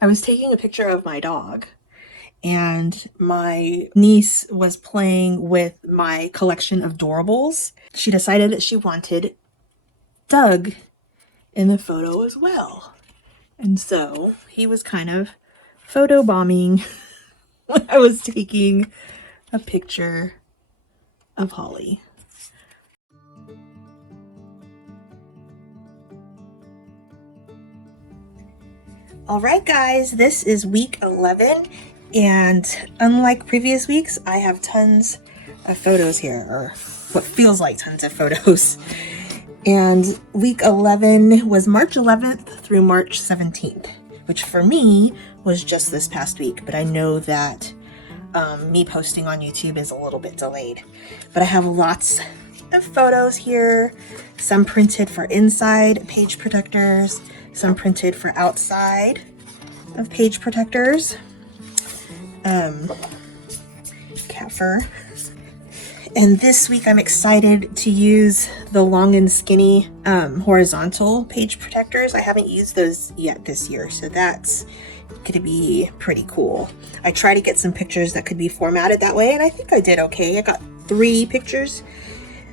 I was taking a picture of my dog, and my niece was playing with my collection of Doorables. She decided that she wanted Doug in the photo as well. And so he was kind of photo bombing when I was taking a picture of Holly. All right, guys, this is week 11, and unlike previous weeks, I have tons of photos here, or what feels like tons of photos. And week 11 was March 11th through March 17th, which for me was just this past week, but I know that me posting on YouTube is a little bit delayed. But I have lots of photos here, some printed for inside page protectors, some printed for outside of page protectors. Cat fur. And this week I'm excited to use the long and skinny horizontal page protectors. I haven't used those yet this year, so that's gonna be pretty cool. I try to get some pictures that could be formatted that way, and I think I did okay. I got 3 pictures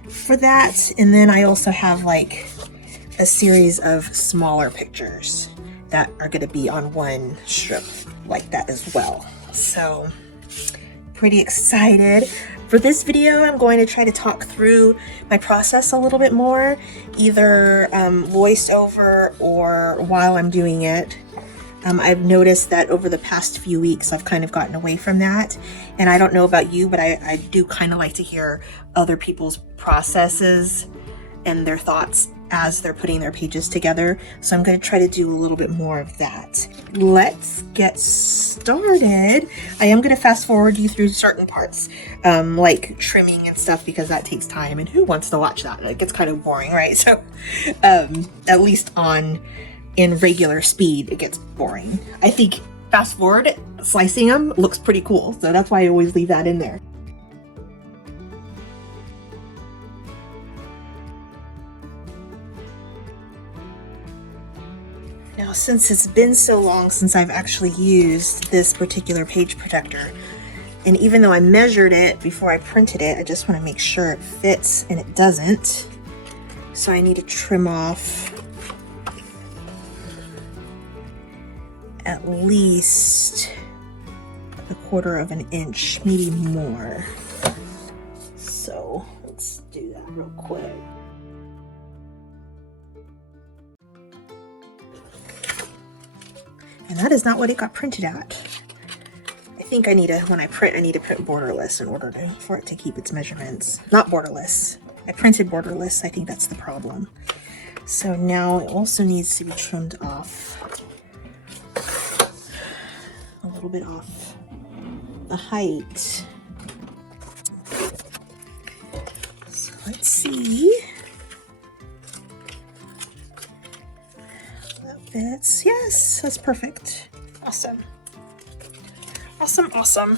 for that, and then I also have like a series of smaller pictures that are going to be on one strip like that as well. So pretty excited. For this video, I'm going to try to talk through my process a little bit more, either voiceover or while I'm doing it. I've noticed that over the past few weeks, I've kind of gotten away from that. And I don't know about you, but I do kind of like to hear other people's processes and their thoughts as they're putting their pages together. So I'm going to try to do a little bit more of that. Let's get started. I am going to fast forward you through certain parts, like trimming and stuff, because that takes time, and who wants to watch that? It gets kind of boring, right? So at least in regular speed, it gets boring. I think fast forward, slicing them looks pretty cool. So that's why I always leave that in there. Now, since it's been so long since I've actually used this particular page protector, and even though I measured it before I printed it, I just want to make sure it fits, and it doesn't. So I need to trim off at least 1/4 of an inch, maybe more. So let's do that real quick. And that is not what it got printed at. I think I need to, when I print, I need to print borderless in order for it to keep its measurements. Not borderless. I printed borderless. I think that's the problem. So now it also needs to be trimmed off a little bit off the height. So let's see. Fits. Yes, that's perfect. Awesome. Awesome, awesome.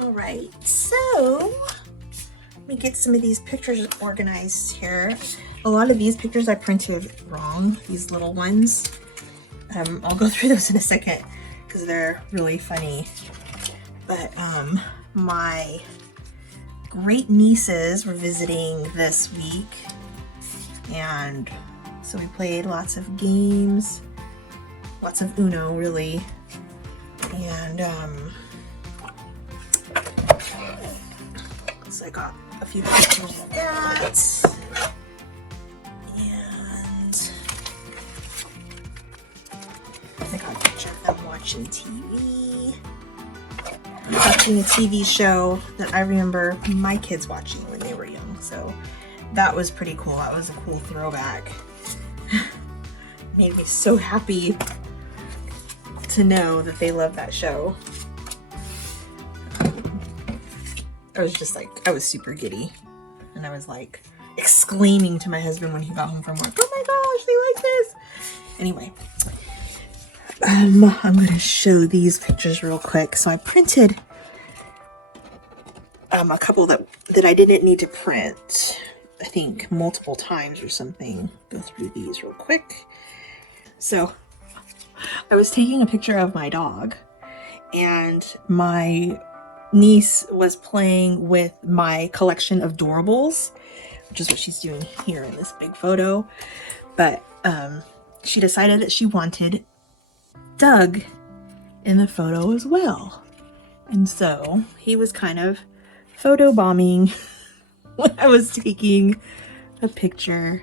All right, so let me get some of these pictures organized here. A lot of these pictures I printed wrong, these little ones. I'll go through those in a second because they're really funny. But my great nieces were visiting this week, and so we played lots of games, lots of Uno really, and so I got a few pictures of that. watching TV. Watching a TV show that I remember my kids watching when they were young. So that was pretty cool. That was a cool throwback. Made me so happy to know that they love that show. I was just like, I was super giddy. And I was like exclaiming to my husband when he got home from work, oh my gosh, they like this. Anyway, I'm going to show these pictures real quick. So I printed a couple that I didn't need to print, I think multiple times or something. Go through these real quick. So I was taking a picture of my dog, and my niece was playing with my collection of Doorables, which is what she's doing here in this big photo. But she decided that she wanted Doug in the photo as well. And so he was kind of photo bombing when I was taking a picture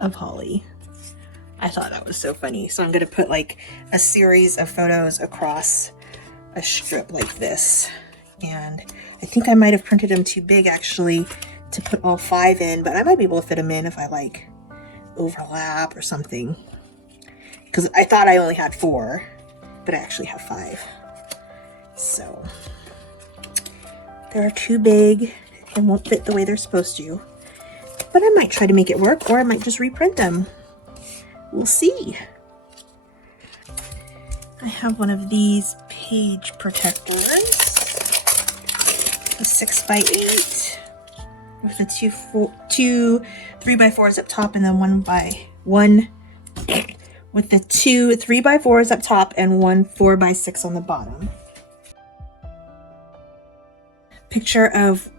of Holly. I thought that was so funny. So I'm going to put like a series of photos across a strip like this. And I think I might have printed them too big actually to put all 5 in, but I might be able to fit them in if I like overlap or something. Because I thought I only had 4, but I actually have 5. So they're too big and won't fit the way they're supposed to. But I might try to make it work, or I might just reprint them. We'll see. I have one of these page protectors, a 6x8 with the two 3x4s up top, and then 1x1 with the 2 3x4s up top and 1 4x6 on the bottom. Picture of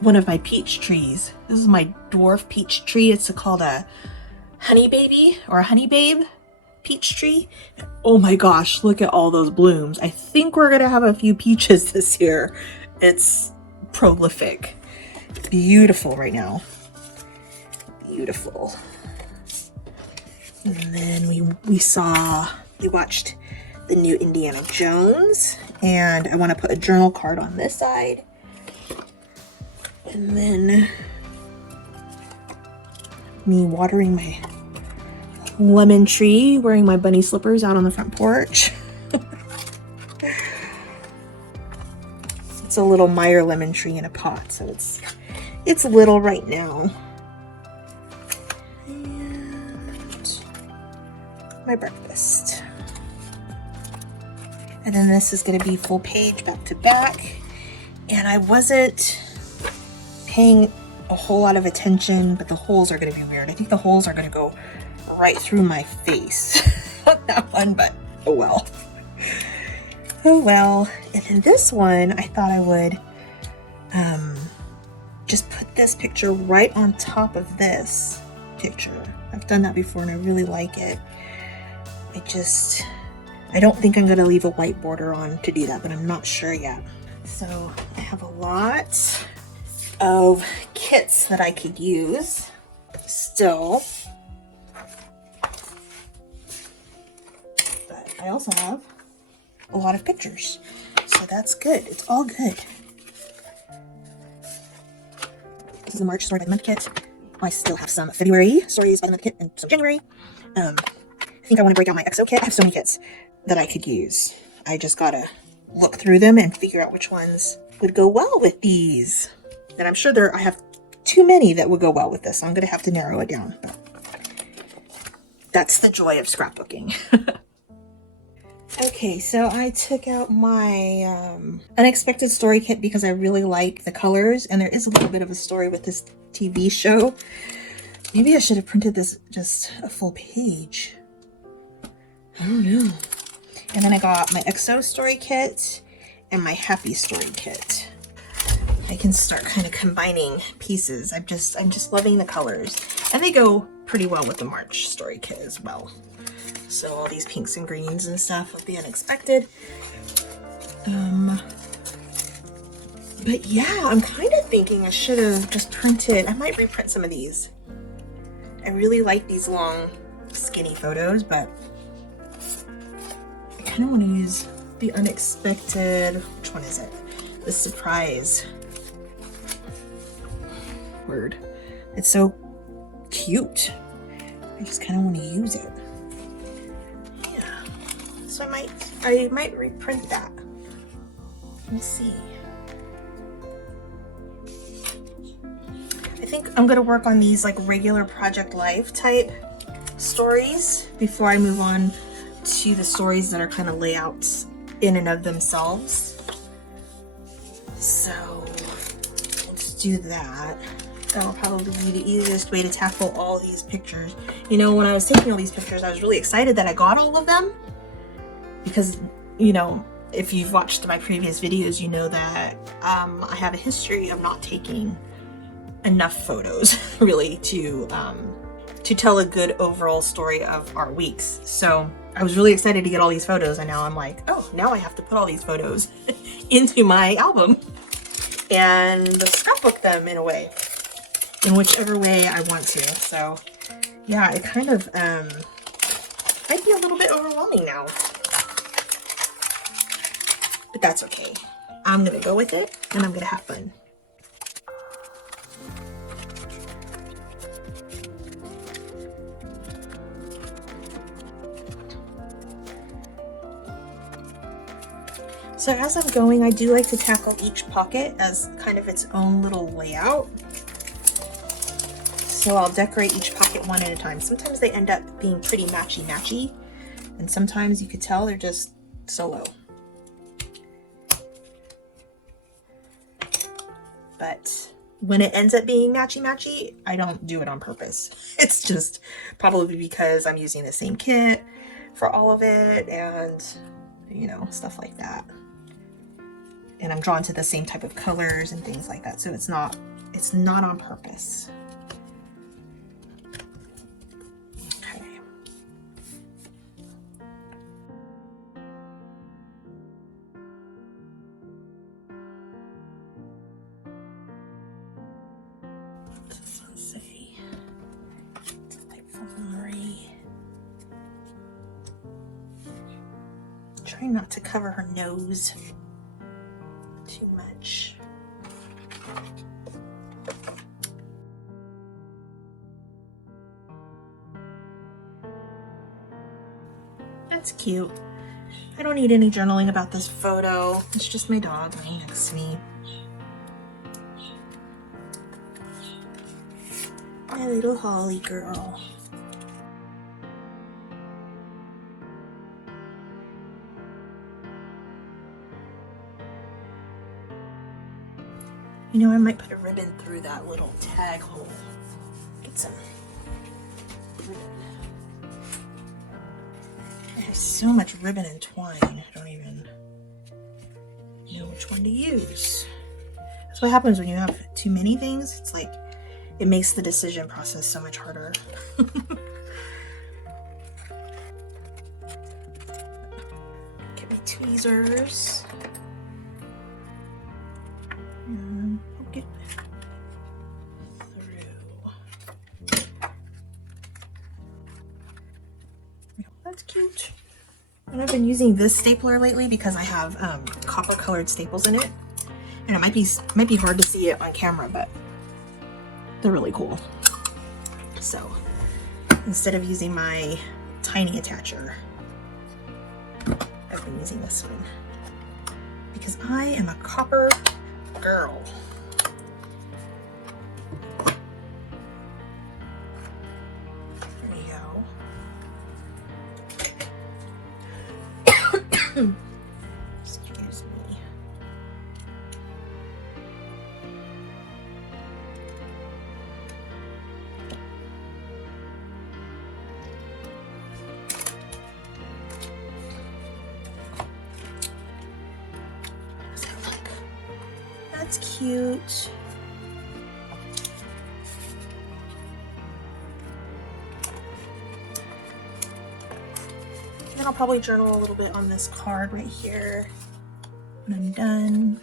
one of my peach trees. This is my dwarf peach tree. It's called a honey baby or a honey babe peach tree. Oh my gosh, look at all those blooms. I think we're gonna have a few peaches this year. It's prolific. Beautiful right now. Beautiful. And then we watched the new Indiana Jones, and I want to put a journal card on this side. And then me watering my lemon tree, wearing my bunny slippers out on the front porch. It's a little Meyer lemon tree in a pot, so it's little right now. And my breakfast. And then this is going to be full page back to back. And I wasn't paying a whole lot of attention, but the holes are going to be weird. I think the holes are going to go right through my face. Not that one, but oh well. Oh well. And then this one, I thought I would just put this picture right on top of this picture. I've done that before and I really like it. I don't think I'm going to leave a white border on to do that, but I'm not sure yet. So I have a lot of kits that I could use still. But I also have a lot of pictures. So that's good. It's all good. This is the March Story by the Month kit. I still have some February Stories by the Month kit and some January. I think I want to break out my EXO kit. I have so many kits that I could use. I just gotta look through them and figure out which ones would go well with these. And I'm sure I have too many that would go well with this. So I'm gonna have to narrow it down. But that's the joy of scrapbooking. Okay, so I took out my Unexpected Story kit because I really like the colors, and there is a little bit of a story with this TV show. Maybe I should have printed this just a full page. I don't know. And then I got my EXO story kit and my Happy Story kit. I can start kind of combining pieces. I'm just loving the colors, and they go pretty well with the March story kit as well. So all these pinks and greens and stuff of the unexpected. But yeah, I'm kind of thinking I should have just printed. I might reprint some of these. I really like these long, skinny photos, but I kind of want to use the unexpected, which one is it? The surprise word. It's so cute. I just kind of want to use it. Yeah. So I might reprint that. Let's see. I think I'm gonna work on these like regular Project Life type stories before I move on to the stories that are kind of layouts in and of themselves. So let's do that. That'll probably be the easiest way to tackle all these pictures. You know, when I was taking all these pictures, I was really excited that I got all of them because, you know, if you've watched my previous videos, you know that I have a history of not taking enough photos really to tell a good overall story of our weeks. So I was really excited to get all these photos, and now I'm like, oh, now I have to put all these photos into my album and scrapbook them in a way, in whichever way I want to. So yeah, it kind of might be a little bit overwhelming now, but that's okay. I'm gonna go with it and I'm gonna have fun. So as I'm going, I do like to tackle each pocket as kind of its own little layout. So I'll decorate each pocket one at a time. Sometimes they end up being pretty matchy-matchy, and sometimes you could tell they're just solo. But when it ends up being matchy-matchy, I don't do it on purpose. It's just probably because I'm using the same kit for all of it and, you know, stuff like that. And I'm drawn to the same type of colors and things like that. So it's not on purpose. Okay. What does this one say? It's delightful memory. Trying not to cover her nose too much. That's cute. I don't need any journaling about this photo. It's just my dog laying next to me. My little Holly girl. You know, I might put a ribbon through that little tag hole. Get some ribbon. I have so much ribbon and twine, I don't even know which one to use. That's what happens when you have too many things. It's like, it makes the decision process so much harder. Get my tweezers. Poke it through. That's cute. And I've been using this stapler lately because I have copper colored staples in it. And it might be hard to see it on camera, but they're really cool. So instead of using my tiny attacher, I've been using this one because I am a copper girl. There you go. Excuse me. How's that look? That's cute. Then I'll probably journal a little bit on this card right here when I'm done.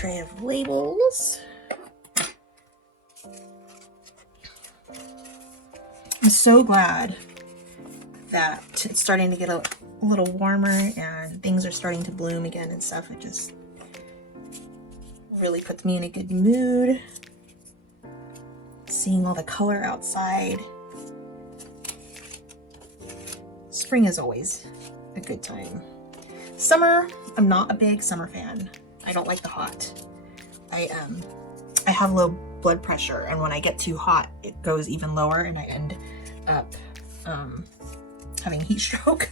tray of labels. I'm so glad that it's starting to get a little warmer and things are starting to bloom again and stuff. It just really puts me in a good mood. Seeing all the color outside. Spring is always a good time. Summer, I'm not a big summer fan. I don't like the hot. I have low blood pressure, and when I get too hot, it goes even lower, and I end up having heat stroke.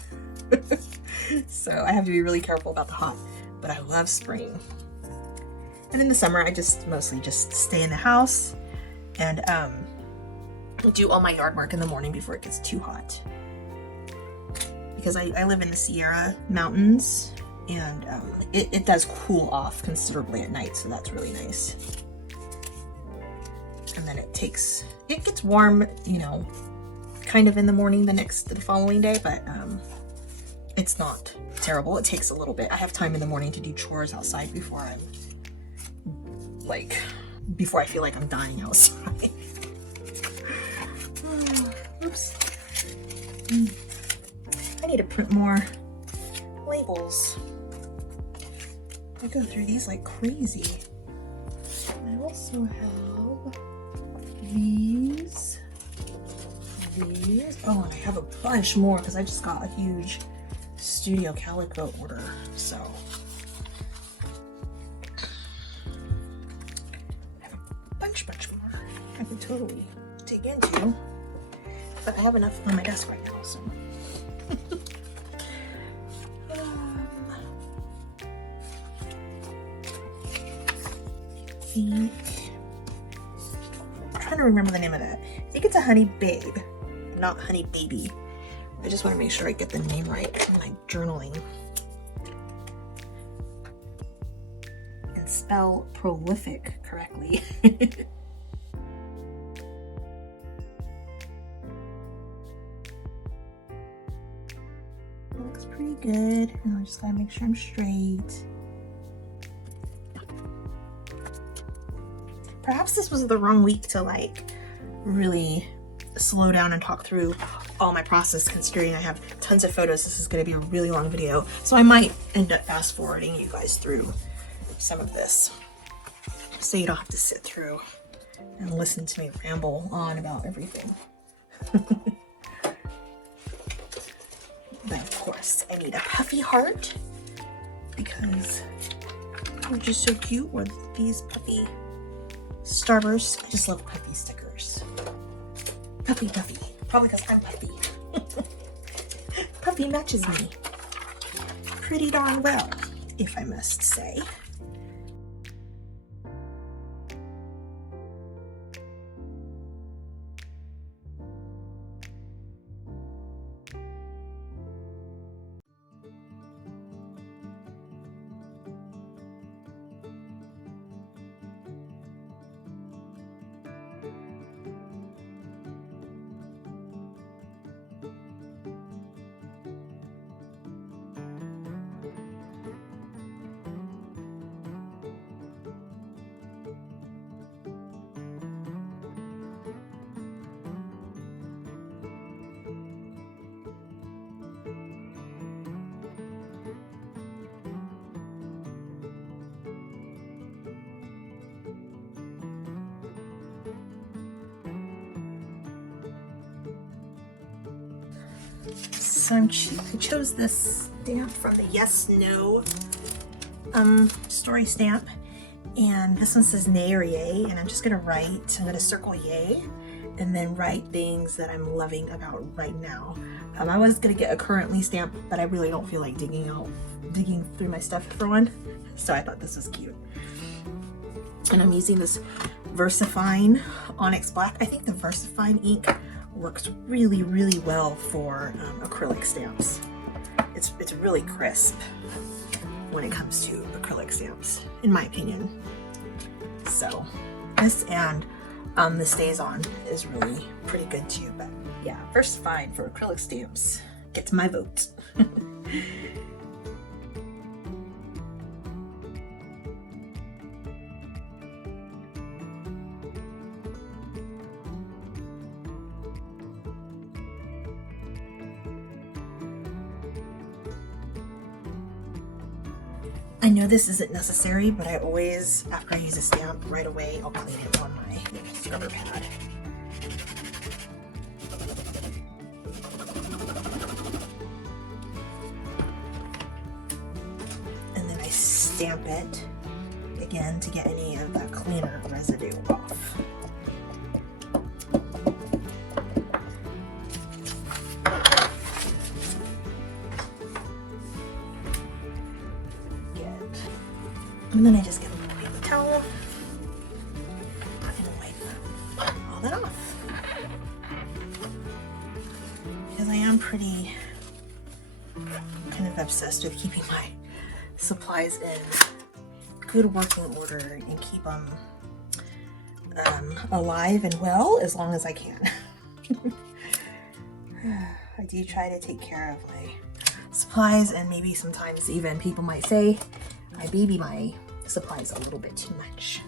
So I have to be really careful about the hot, but I love spring. And in the summer, I mostly just stay in the house and do all my yard work in the morning before it gets too hot. Because I live in the Sierra Mountains, and it does cool off considerably at night, so that's really nice. And then it gets warm, you know, kind of in the morning the following day, but it's not terrible. It takes a little bit. I have time in the morning to do chores outside before I feel like I'm dying outside. Oops. I need to print more labels. I go through these like crazy. I also have these. Oh, and I have a bunch more because I just got a huge Studio Calico order. So I have a bunch more I could totally dig into, but I have enough on my desk right now, so. I'm trying to remember the name of that. I think it's a Honey Babe, not Honey Baby. I just want to make sure I get the name right when I'm journaling. And spell prolific correctly. It looks pretty good. And I just gotta make sure I'm straight. Perhaps this was the wrong week to really slow down and talk through all my process, considering I have tons of photos. This is going to be a really long video, so I might end up fast forwarding you guys through some of this so you don't have to sit through and listen to me ramble on about everything. But of course I need a puffy heart because they're just so cute with these puffy Starburst. I just love puffy stickers. Puffy. Probably because I'm puffy. Puffy matches me pretty darn well, if I must say. So I chose this stamp from the Yes No story stamp, and this one says nay or yay, and I'm gonna circle yay and then write things that I'm loving about right now. I was gonna get a currently stamp, but I really don't feel like digging through my stuff for one, so I thought this was cute. And I'm using this VersaFine Onyx Black. I think the VersaFine ink works really well for acrylic stamps. It's really crisp when it comes to acrylic stamps, in my opinion. So this and the Stays On is really pretty good too, but yeah, VersaFine for acrylic stamps gets my vote. I know this isn't necessary, but I always, after I use a stamp, right away I'll clean it on my scrubber pad. And then I stamp it again to get any of that cleaner residue off. And then I just get a little paper towel and wipe all that off. Because I am pretty kind of obsessed with keeping my supplies in good working order and keep them alive and well as long as I can. I do try to take care of my supplies, and maybe sometimes even people might say I baby my supplies a little bit too much,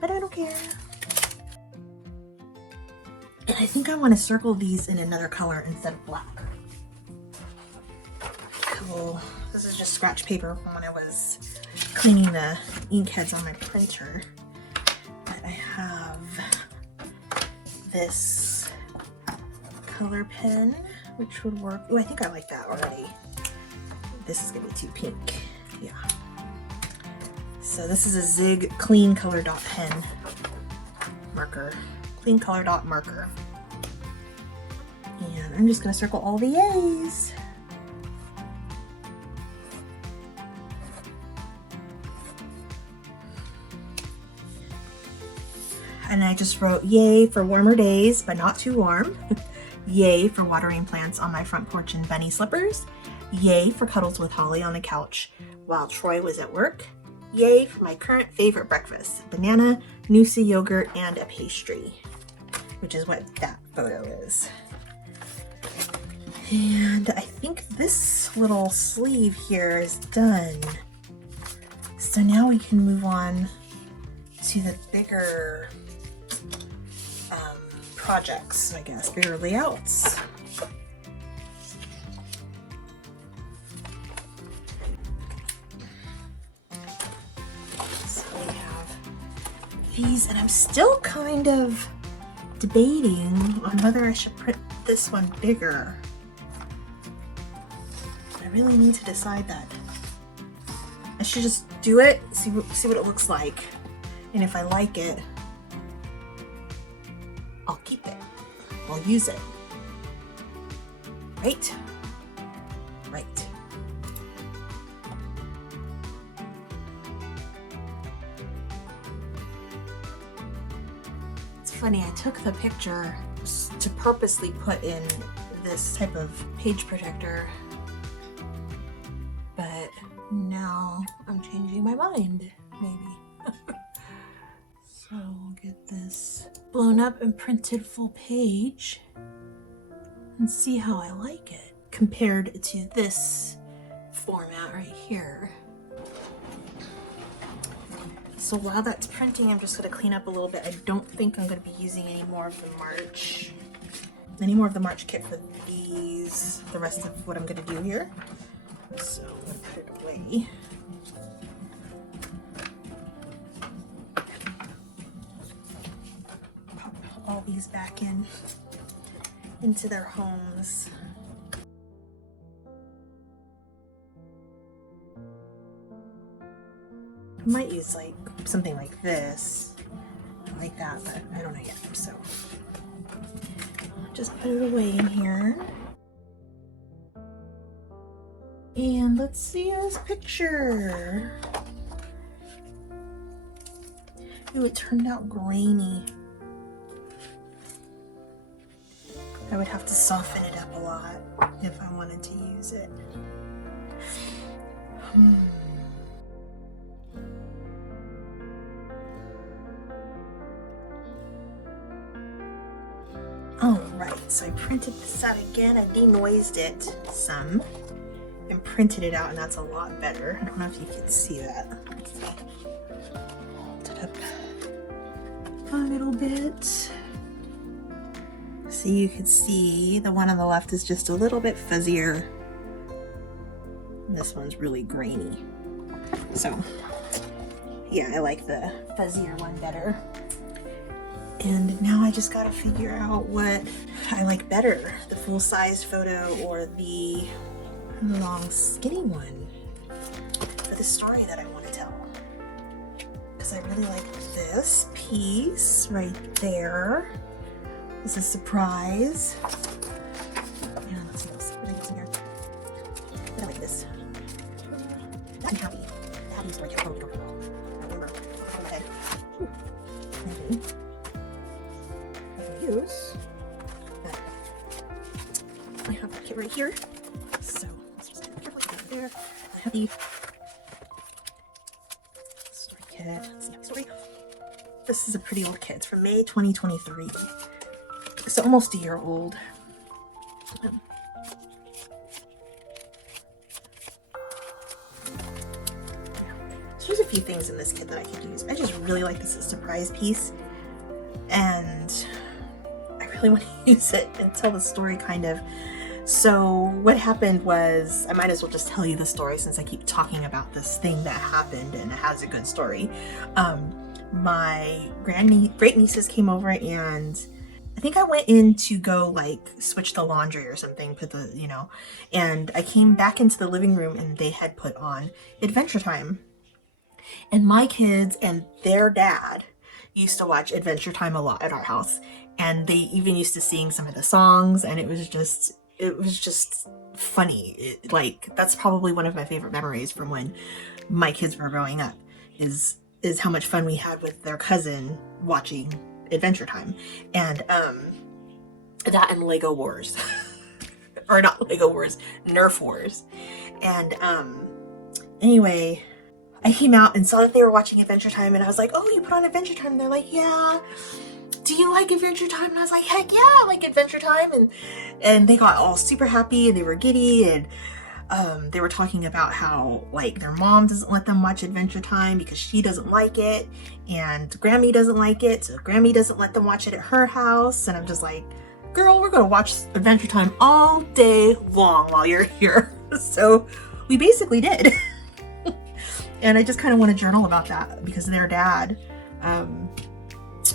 but I don't care. And I think I want to circle these in another color instead of black. Cool. This is just scratch paper from when I was cleaning the ink heads on my printer. But I have this color pen, which would work. Oh, I think I like that already. This is gonna be too pink. Yeah. So this is a Zig Clean Color Dot pen marker. Clean Color Dot marker. And I'm just gonna circle all the yays. And I just wrote yay for warmer days, but not too warm. Yay for watering plants on my front porch in bunny slippers. Yay for cuddles with Holly on the couch while Troy was at work. Yay for my current favorite breakfast, banana, Noosa yogurt, and a pastry, which is what that photo is. And I think this little sleeve here is done. So now we can move on to the bigger projects, I guess, bigger layouts. So we have these, and I'm still kind of debating on whether I should print this one bigger. I really need to decide that. I should just do it, see what it looks like, and if I like it, I'll keep it. I'll use it. Right? Right. It's funny, I took the picture to purposely put in this type of page protector, but now I'm changing my mind, maybe. So we'll get this blown up and printed full page and see how I like it compared to this format right here. So while that's printing, I'm just going to clean up a little bit. I don't think I'm going to be using any more of the March kit for these, the rest of what I'm going to do here. So I'm going to put it away. All these back into their homes. I might use like something like this, like that, but I don't know yet. So just put it away in here. And let's see this picture. Ooh, it turned out grainy. I would have to soften it up a lot if I wanted to use it. Alright, so I printed this out again. I denoised it some and printed it out, and that's a lot better. I don't know if you can see that. Hold it up a little bit. So you can see the one on the left is just a little bit fuzzier. This one's really grainy. So yeah, I like the fuzzier one better. And now I just gotta figure out what I like better, the full-size photo or the long skinny one for the story that I want to tell. Because I really like this piece right there. It's a surprise. Yeah, let's see what else in here. I like this. I'm happy. Happy story. I remember on my head. Maybe I can use that. I have that kit right here. So let's just be careful right there. I have the story kit. Let's see, story. This is a pretty old kit. It's from May 2023. It's almost a year old. So there's a few things in this kit that I could use. I just really like this as a surprise piece, and I really want to use it and tell the story kind of. So what happened was, I might as well just tell you the story since I keep talking about this thing that happened and it has a good story. My great nieces came over, and I think I went in to go like switch the laundry or something, put the, you know, and I came back into the living room and they had put on Adventure Time. And my kids and their dad used to watch Adventure Time a lot at our house. And they even used to sing some of the songs, and it was just funny. Like, that's probably one of my favorite memories from when my kids were growing up, is how much fun we had with their cousin watching Adventure Time. And that and Lego Wars. Or not Lego Wars, Nerf Wars. And anyway, I came out and saw that they were watching Adventure Time, and I was like, oh, you put on Adventure Time? And they're like, yeah. Do you like Adventure Time? And I was like, heck yeah, I like Adventure Time. And they got all super happy, and they were giddy, and they were talking about how, like, their mom doesn't let them watch Adventure Time because she doesn't like it, and Grammy doesn't like it, so Grammy doesn't let them watch it at her house. And I'm just like, girl, we're gonna watch Adventure Time all day long while you're here. So we basically did. And I just kind of want to journal about that because their dad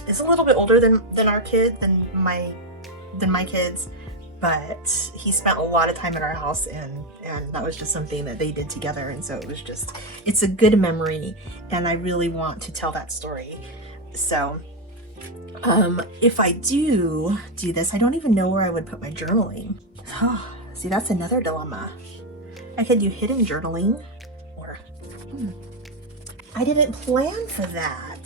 is a little bit older than our kid, than my kids, but he spent a lot of time at our house, and that was just something that they did together. And so it's a good memory, and I really want to tell that story. So if I do this, I don't even know where I would put my journaling. Oh, see, that's another dilemma. I could do hidden journaling, or I didn't plan for that.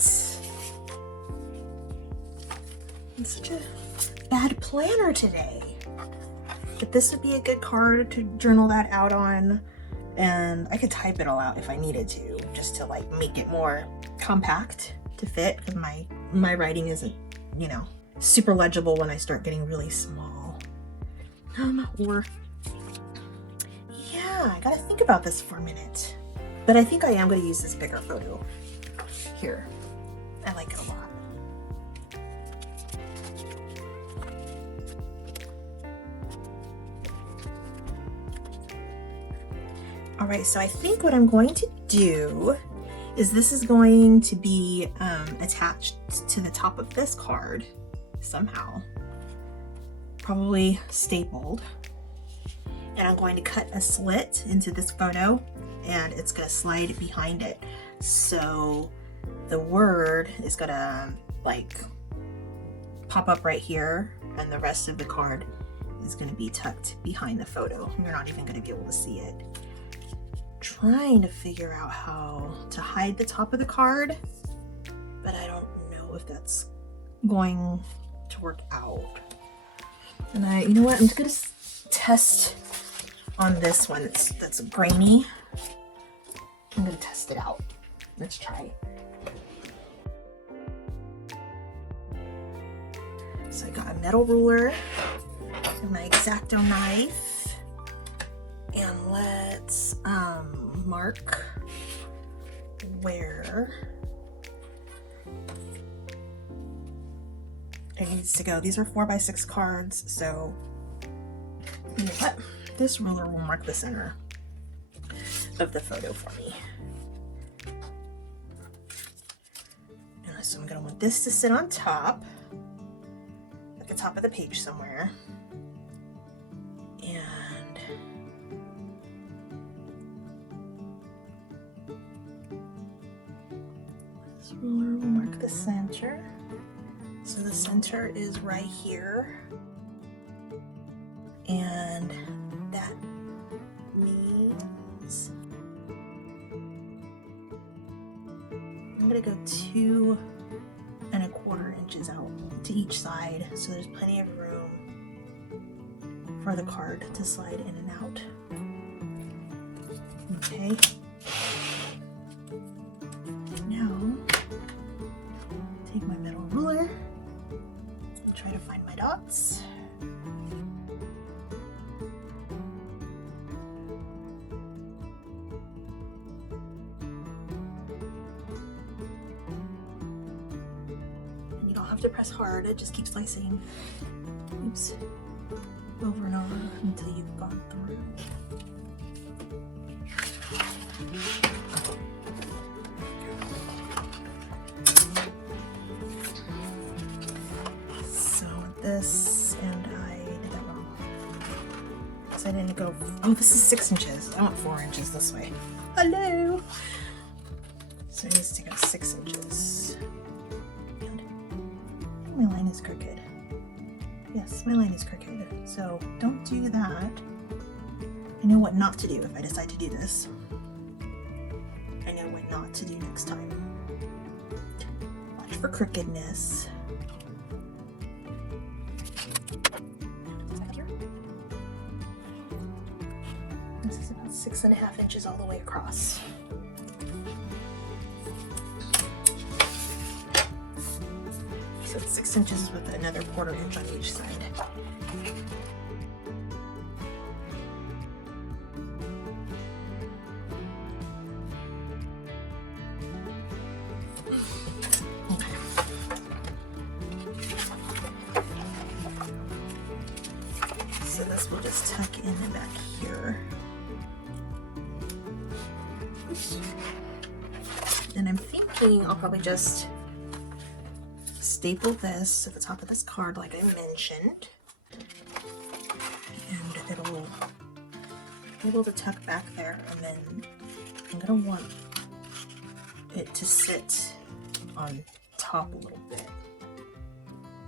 I'm such a bad planner today. But this would be a good card to journal that out on, and I could type it all out if I needed to, just to like make it more compact to fit, because my writing isn't, you know, super legible when I start getting really small. Or yeah, I gotta think about this for a minute. But I think I am going to use this bigger photo here. I like it a lot. All right, so I think what I'm going to do is this is going to be attached to the top of this card somehow, probably stapled. And I'm going to cut a slit into this photo, and it's going to slide behind it. So the word is going to like pop up right here, and the rest of the card is going to be tucked behind the photo. You're not even going to be able to see it. Trying to figure out how to hide the top of the card, but I don't know if that's going to work out. And you know what, I'm just going to test on this one that's grainy. I'm going to test it out. Let's try. So I got a metal ruler and my X-Acto knife, and let's mark where it needs to go. These are 4x6 cards, so you know what? This ruler will mark the center of the photo for me. So I'm going to want this to sit on top, at the top of the page somewhere. And this ruler will mark the center. So the center is right here. And that means I'm going to go 2 1/4 inches out to each side, so there's plenty of room for the card to slide in and out. Okay. Now, take my metal ruler and try to find my dots. To press hard, it just keeps slicing. Oops. Over and over until you've gone through. So this, and I did that wrong. So I didn't go, oh, this is 6 inches. I want 4 inches this way. Hello! So it needs to go 6 inches. My line is crooked. Yes, my line is crooked. So don't do that. I know what not to do if I decide to do this. I know what not to do next time. Watch for crookedness. This is about 6.5 inches all the way across. So it's 6 inches with another 1/4 inch on each side. Okay. So this will just tuck in the back here. Oops. And I'm thinking I'll probably just staple this to the top of this card like I mentioned, and it'll be able to tuck back there, and then I'm gonna want it to sit on top a little bit.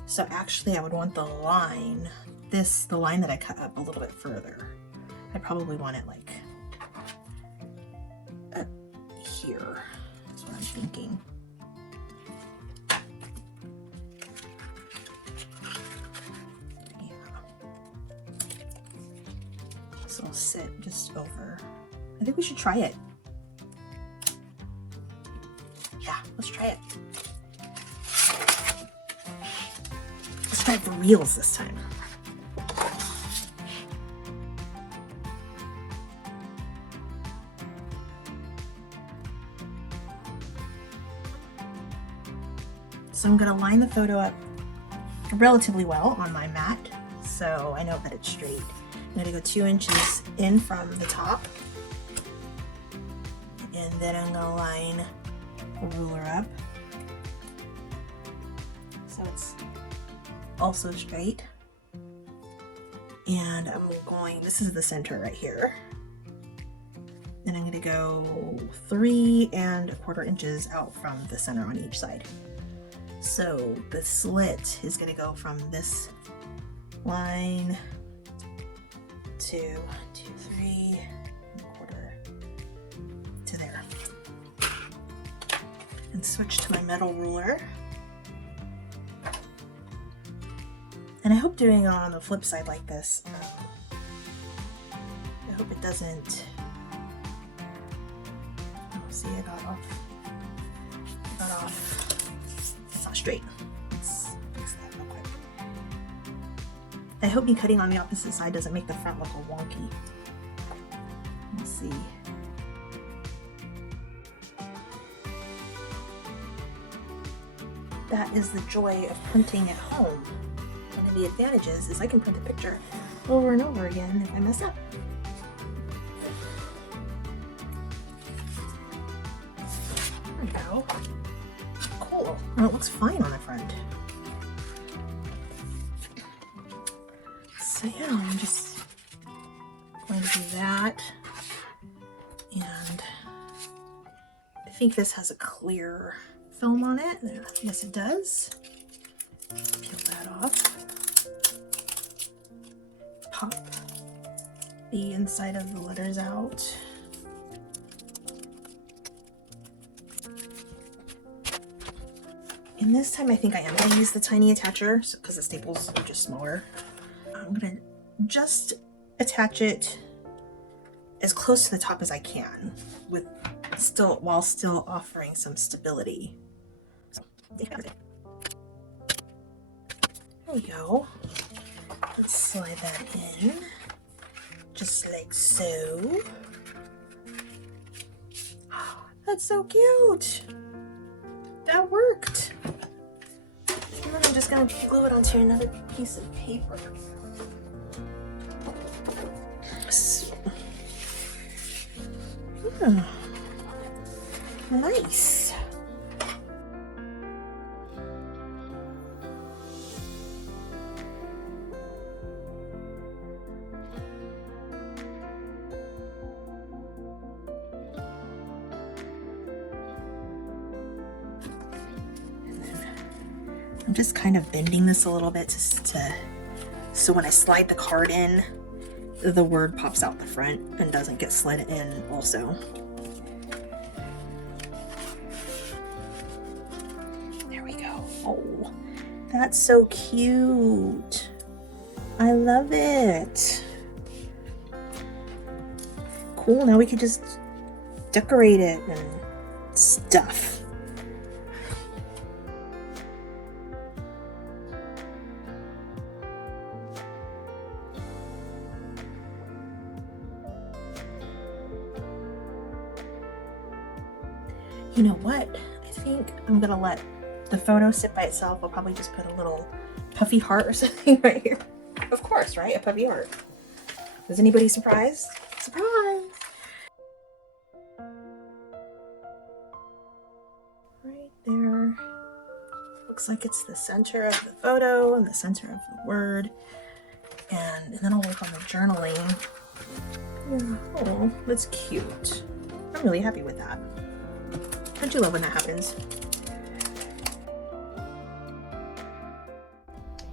So actually I would want the line, the line that I cut up a little bit further. I probably want it like here. That's what I'm thinking. So I'll sit just over. I think we should try it. Yeah, let's try it. Let's try it for reals this time. So I'm going to line the photo up relatively well on my mat, so I know that it's straight. I'm going to go 2 inches in from the top, and then I'm going to line a ruler up so it's also straight. And I'm going, this is the center right here, and I'm going to go 3 1/4 inches out from the center on each side. So the slit is going to go from this line to 1, 2, 3 1/4 to there, and switch to my metal ruler. And I hope doing it on the flip side like this, I hope it doesn't, oh, see, I got off. It's not straight. Let's fix that real quick. I hope me cutting on the opposite side doesn't make the front look all wonky. Let's see. That is the joy of printing at home. One of the advantages is I can print a picture over and over again if I mess up. There we go. Cool. Well, it looks fine on the front. So yeah, I'm just going to do that. And I think this has a clear film on it. Yes, it does. Peel that off. Pop the inside of the letters out. And this time I think I am going to use the tiny attacher because the staples are just smaller. I'm going to just attach it as close to the top as I can while still offering some stability. So, there we go. Let's slide that in, just like so. Oh, that's so cute. That worked. And then I'm just going to glue it onto another piece of paper. So, yeah. Nice. I'm just kind of bending this a little bit so when I slide the card in, the word pops out the front and doesn't get slid in also. There we go. Oh, that's so cute. I love it. Cool, now we can just decorate it and stuff. You know what? I think I'm gonna let the photo sit by itself. I'll probably just put a little puffy heart or something right here. Of course, right? A puffy heart. Was anybody surprised? Surprise! Right there. Looks like it's the center of the photo and the center of the word. And then I'll work on the journaling. Yeah. Oh, that's cute. I'm really happy with that. Don't you love when that happens?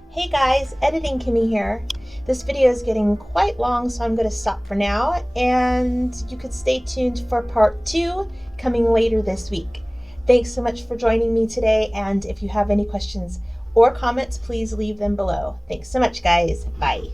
Hey guys, Editing Kimmy here. This video is getting quite long, so I'm going to stop for now, and you could stay tuned for part 2 coming later this week. Thanks so much for joining me today, and if you have any questions or comments, please leave them below. Thanks so much, guys. Bye.